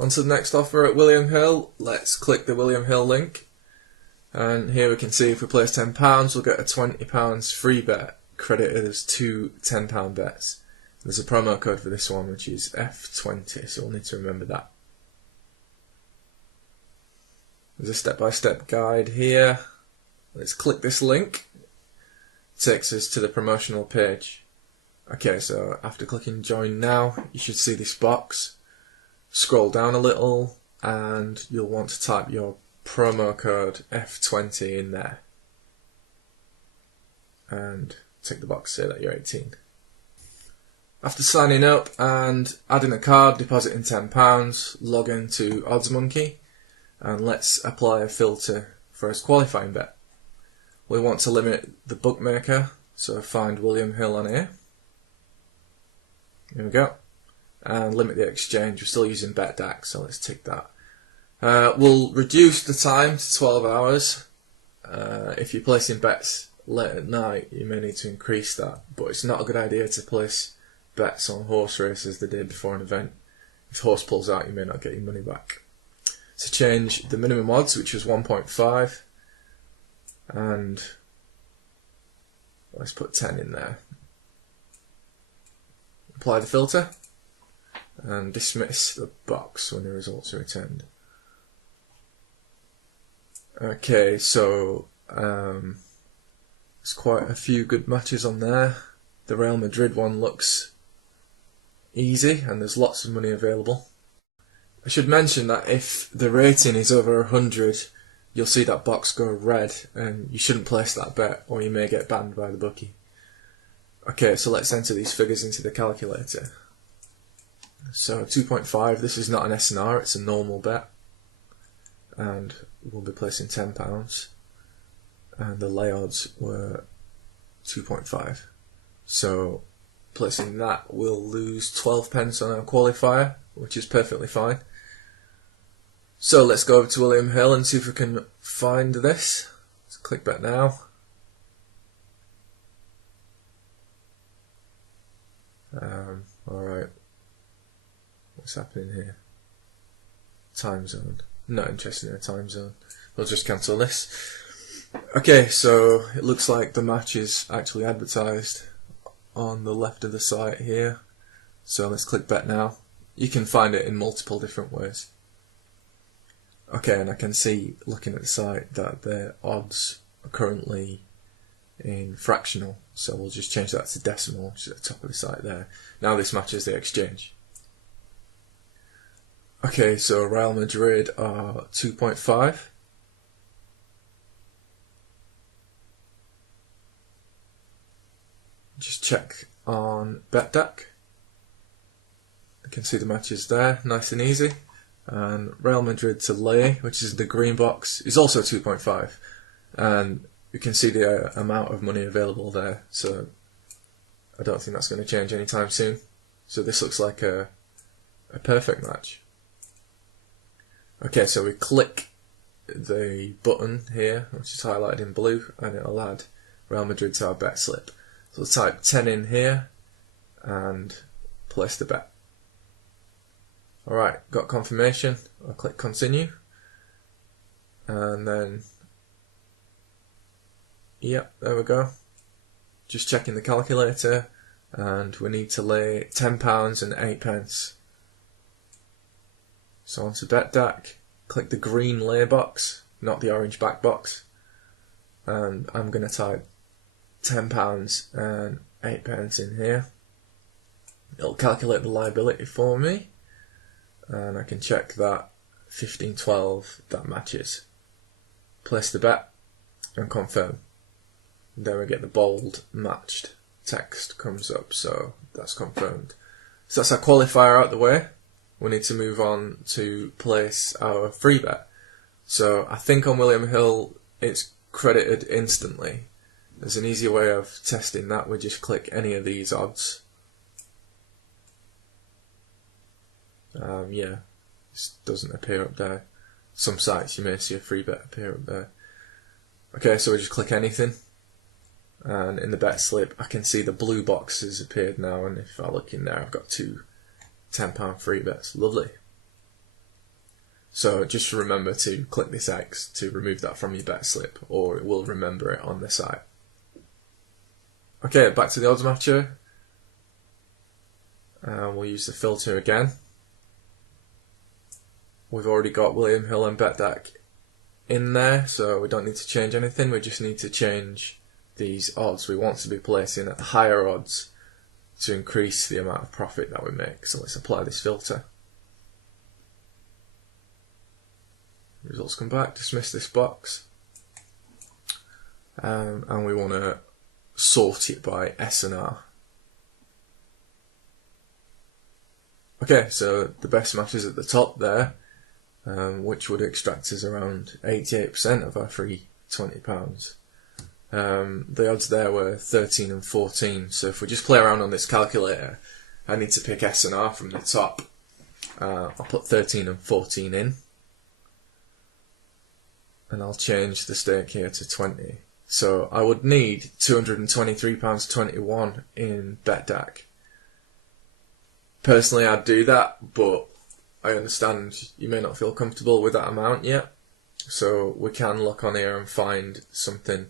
On to the next offer at William Hill. Let's click the William Hill link. And here we can see if we place £10, we'll get a £20 free bet credited as two £10 bets. There's a promo code for this one, which is F20, so we'll need to remember that. There's a step-by-step guide here. Let's click this link. It takes us to the promotional page. Okay, so after clicking join now, you should see this box. Scroll down a little and you'll want to type your promo code F20 in there. And tick the box, say that you're 18. After signing up and adding a card, depositing £10, log into OddsMonkey and let's apply a filter for his qualifying bet. We want to limit the bookmaker, so find William Hill on here. Here we go. And limit the exchange. We're still using BetDAX, so let's tick that. We'll reduce the time to 12 hours. If you're placing bets late at night, you may need to increase that, but it's not a good idea to place bets on horse races the day before an event. If the horse pulls out, you may not get your money back. So change the minimum odds, which was 1.5, and let's put 10 in there. Apply the filter and dismiss the box when the results are returned. Okay, so there's quite a few good matches on there. The Real Madrid one looks easy and there's lots of money available. I should mention that if the rating is over 100, you'll see that box go red and you shouldn't place that bet or you may get banned by the bookie. Okay, so let's enter these figures into the calculator. So 2.5, this is not an SNR, it's a normal bet. And we'll be placing £10. And the lay odds were 2.5. So placing that, we'll lose 12 pence on our qualifier, which is perfectly fine. So let's go over to William Hill and see if we can find this. Let's click bet now. Alright. What's happening here? Time zone. Not interested in a time zone. We'll just cancel this. Okay, so it looks like the match is actually advertised on the left of the site here. So let's click bet now. You can find it in multiple different ways. Okay, and I can see, looking at the site, that the odds are currently in fractional. So we'll just change that to decimal, which is at the top of the site there. Now this matches the exchange. Okay, so Real Madrid are 2.5. Just check on BetDAQ. You can see the matches there, nice and easy. And Real Madrid to lay, which is the green box, is also 2.5. And you can see the amount of money available there, so I don't think that's going to change anytime soon. So this looks like a perfect match. Okay, so we click the button here, which is highlighted in blue, and it'll add Real Madrid to our bet slip. So we'll type 10 in here and place the bet. Alright, got confirmation. I'll click continue. And then, yep, there we go. Just checking the calculator, and we need to lay £10 and 8 pence. So onto BetDAQ, click the green lay box, not the orange back box, and I'm going to type £10 and 8 pence in here. It'll calculate the liability for me, and I can check that 15.12 that matches. Place the bet and confirm. And then we get the bold matched text comes up, so that's confirmed. So that's our qualifier out the way. We need to move on to place our free bet. So I think on William Hill it's credited instantly. There's an easier way of testing that. We just click any of these odds. Yeah, this doesn't appear up there. Some sites you may see a free bet appear up there. Okay, so we just click anything. And in the bet slip I can see the blue box has appeared now, and if I look in there I've got two £10 free bets. Lovely. So just remember to click this X to remove that from your bet slip, or it will remember it on the site. Okay, back to the odds matcher. We'll use the filter again. We've already got William Hill and Betdaq in there, so we don't need to change anything. We just need to change these odds. We want to be placing at higher odds to increase the amount of profit that we make. So let's apply this filter. Results come back, dismiss this box, and we want to sort it by S&R. Okay, so the best matches at the top there, which would extract us around 88% of our free £20. The odds there were 13 and 14, so if we just play around on this calculator, I need to pick S&R from the top. I'll put 13 and 14 in, and I'll change the stake here to 20. So I would need £223.21 in Betdaq. Personally, I'd do that, but I understand you may not feel comfortable with that amount yet. So we can look on here and find something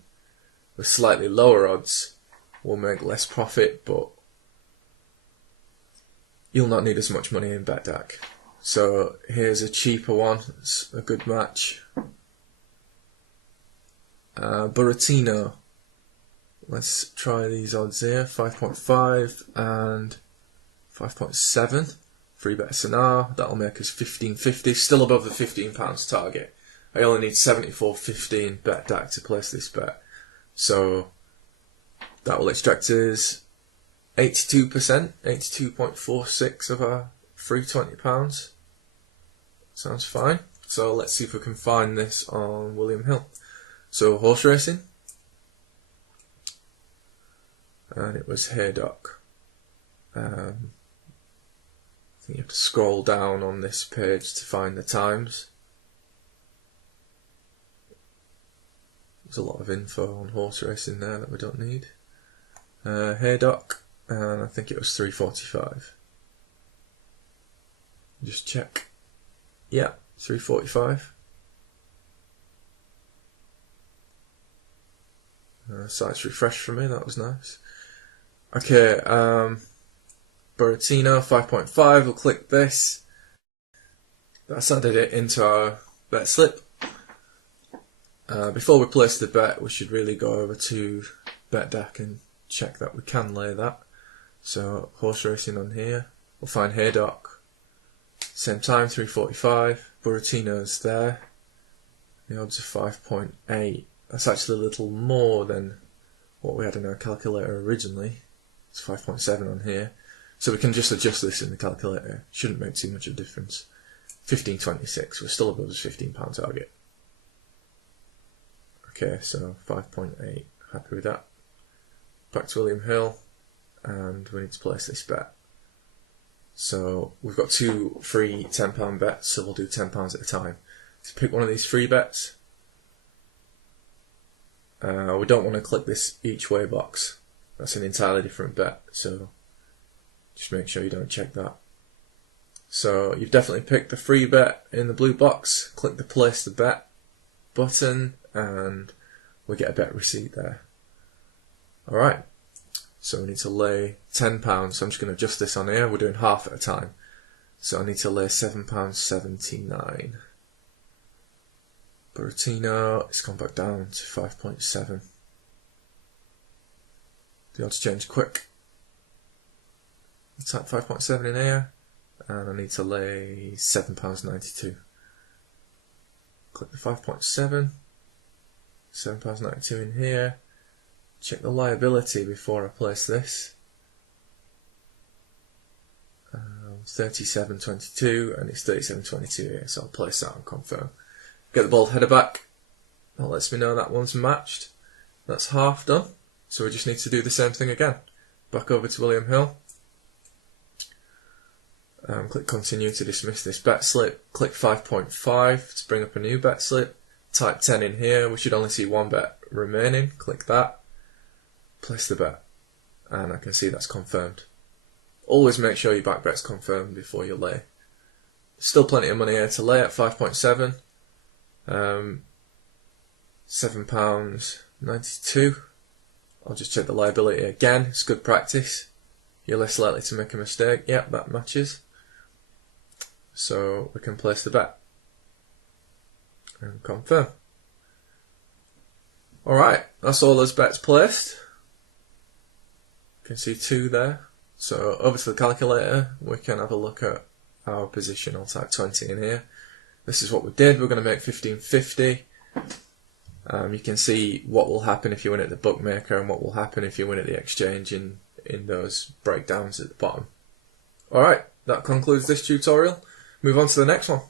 with slightly lower odds. We'll make less profit, but you'll not need as much money in Betdaq. So here's a cheaper one. It's a good match. Buratino. Let's try these odds here. 5.5 and 5.7. Free bet S&R. That'll make us 15.50. Still above the £15 target. I only need 74.50 in Betdaq to place this bet. So that will extract us 82%, 82.46 of our free £20. Sounds fine. So let's see if we can find this on William Hill. So horse racing, and it was Haydock. I think you have to scroll down on this page to find the times. There's a lot of info on horse racing there that we don't need. Haydock, and I think it was 3:45. Just check. Yeah, 3:45. Site's refreshed for me, that was nice. Okay, Buratino 5.5, we'll click this. That's added it into our bet slip. Before we place the bet, we should really go over to Betdaq and check that we can lay that. So, horse racing on here. We'll find Haydock. Same time, 3:45. Buratino's there. The odds are 5.8. That's actually a little more than what we had in our calculator originally. It's 5.7 on here. So we can just adjust this in the calculator. Shouldn't make too much of a difference. 15.26. We're still above the £15 target. Okay, so 5.8. Happy with that. Back to William Hill. And we need to place this bet. So we've got two free £10 bets, so we'll do £10 at a time. So pick one of these free bets. We don't want to click this each way box. That's an entirely different bet, so just make sure you don't check that. So you've definitely picked the free bet in the blue box. Click the place the bet button and we get a bet receipt there. Alright, so we need to lay £10, so I'm just going to adjust this on here. We're doing half at a time. So I need to lay £7.79. Buratino, it's gone back down to 5.7. The odds change quick. I'll type 5.7 in here, and I need to lay £7.92. Click the 5.7, £7.92 in here. Check the liability before I place this. 37.22, and it's 37.22 here, so I'll place that and confirm. Get the bald header back. That lets me know that one's matched. That's half done. So we just need to do the same thing again. Back over to William Hill. Click continue to dismiss this bet slip. Click 5.5 to bring up a new bet slip. Type 10 in here. We should only see one bet remaining. Click that. Place the bet. And I can see that's confirmed. Always make sure your back bet's confirmed before you lay. Still plenty of money here to lay at 5.7. £7.92. I'll just check the liability again. It's good practice. You're less likely to make a mistake. Yep, that matches. So we can place the bet and confirm. Alright, that's all those bets placed. You can see 2 there. So over to the calculator, we can have a look at our position. I'll type 20 in here. This is what we did. We're going to make 1550. You can see what will happen if you win at the bookmaker and what will happen if you win at the exchange in those breakdowns at the bottom. Alright, that concludes this tutorial. Move on to the next one.